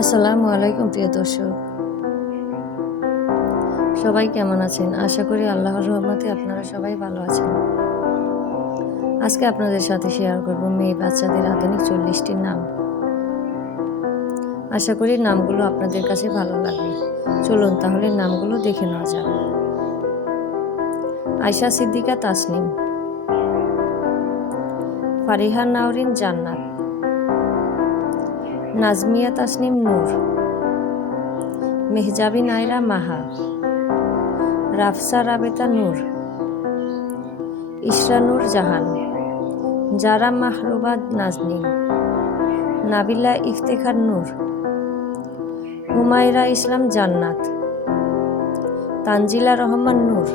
আসসালামু আলাইকুম প্রিয় দর্শক, সবাই কেমন আছেন? আশা করি আল্লাহর রহমতে আপনারা সবাই ভালো আছেন। আজকে আপনাদের সাথে শেয়ার করব মেয়ে বাচ্চাদের আধুনিক 40টি নাম। আশা করি নামগুলো আপনাদের কাছে ভালো লাগবে। চলুন তাহলে নামগুলো দেখে নেওয়া যাক। আয়শা সিদ্দিকা তাসনিম, ফারিহা নাওরিন জান্নাত, নাজমিয়া তাসনিম নূর, মেহজাবিন আয়রা মাহা, রাফসা রাবেতা নূর, ইশরা নূর জাহান, জারা মাহরুবা নাজনীন, নাবিলা ইফতেখার নূর, হুমায়রা ইসলাম জান্নাত, তানজিলা রহমান নূর,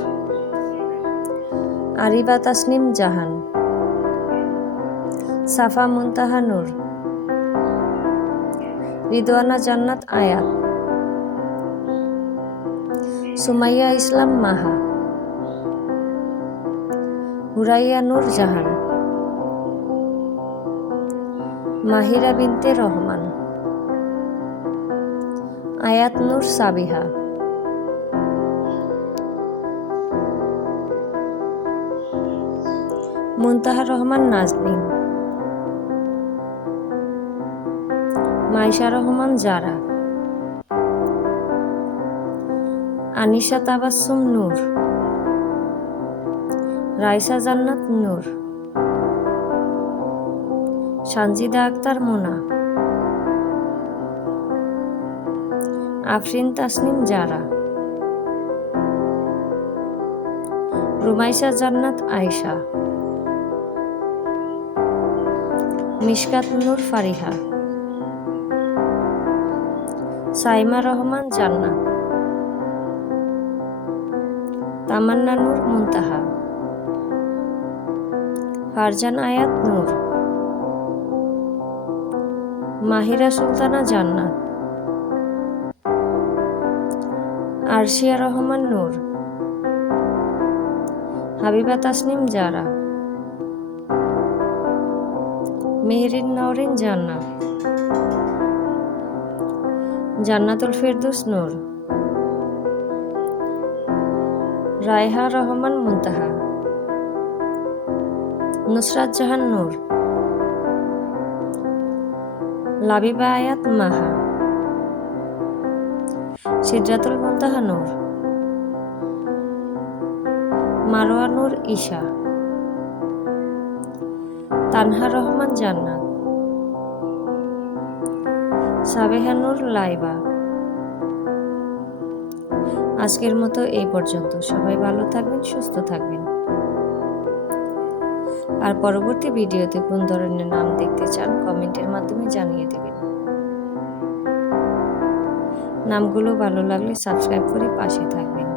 আরিবা তাসনিম জাহান, সাফা মুনতাহা নূর, রিদওয়ানা জান্নাত আয়াত, সুমাইয়া ইসলাম মাহা, হুরাইয়া নূর জাহান, মাহিরা বিনতে রহমান, আয়াত নূর সাবিহা, মুনতাহা রহমান নাজনীন, মাইশা রহমান জারা, আনিশা তাবাসসুম নূর, রাইসা জান্নাত নূর, সানজিদা আক্তার মোনা, আফরিন তাসনিম জারা, রুমাইশা জান্নাত আয়েশা, মিশকাত নূর ফারিহা, সাইমা রহমান জান্নাত, তামান্না নূর মুনতাহা, ফারজান আয়াত নূর, মাহিরা সুলতানা জান্নাত, আরশিয়া রহমান নূর, হাবিবা তাসনিম জারা, মেহরিন নওরিন জান্নাত, জান্নাতুল ফেরদৌস নূর, রায়হা রহমান মুনতাহা, নুসরাত জাহান নূর, লাবিবা আয়াত মাহা, সিদরাতুল মুনতাহা নূর, মারোয়া নূর ঈশা, তানহা রহমান জান্নাত, সাবেহা নূর লাইবা। আজকের মতো এই পর্যন্ত। সবাই ভালো থাকবেন, সুস্থ থাকবেন। আর পরবর্তী ভিডিওতে কোন ধরনের নাম দেখতে চান কমেন্টের মাধ্যমে জানিয়ে দেবেন। নামগুলো ভালো লাগলে সাবস্ক্রাইব করে পাশে থাকবেন।